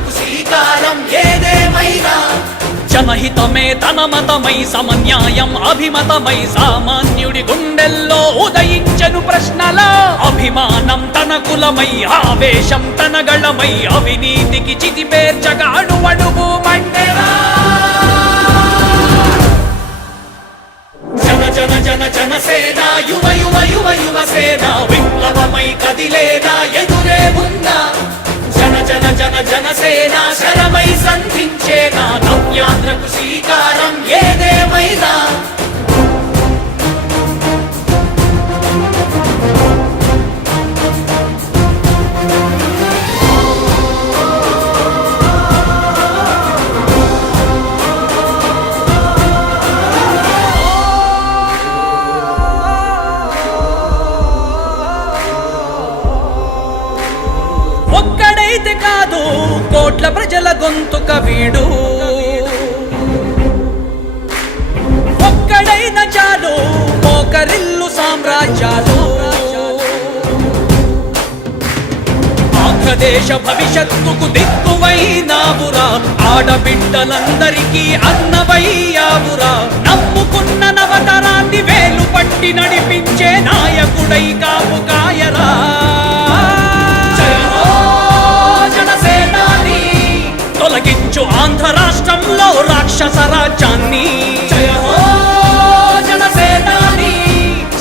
నవ్యాంధ్రకు శ్రీకారం ఏదేమైనా? జనహితమే తన మతమై సమన్యాయం అభిమతమై సామాన్యుడి గుండెల్లో ఉదయించను ప్రశ్నల. అభిమానం తన కులమై ఆవేశం తన గళమై అవినీతికి చితి పేర్చగా అణువణువు మండెరా జన జన జన జనసేన యువ యువ యువ యువసేన విప్లవమై కదిలేనా? ఎదు ఒక్కడైతే కాదు కోట్ల ప్రజల గొంతుక వీడు ఒక్కడైన చాలు మోకరిల్లు ఆంధ్రదేశ భవిష్యత్తుకు దిక్కువైనావురా. ఆడబిడ్డలందరికీ అన్నవయ్యావురా. నమ్ముకున్న నవతరాన్ని వేలు పట్టి నడిపించే నాయకుడై కాపు కాయరా. తొలగించు ఆంధ్ర రాష్ట్రంలో రాక్షస రాజ్యాన్ని. జయ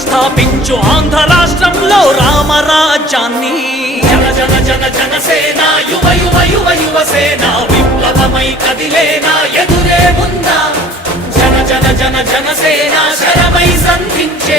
స్థాపించు ఆంధ్ర రాష్ట్రంలో రామరాజ్యాన్ని. జన జన జన జనసేన యువ యువ యువ యువసేన విప్లవమై కదిలేనా ఎదురే ఉందా జన జన జన జనసేన శరమై సంధించే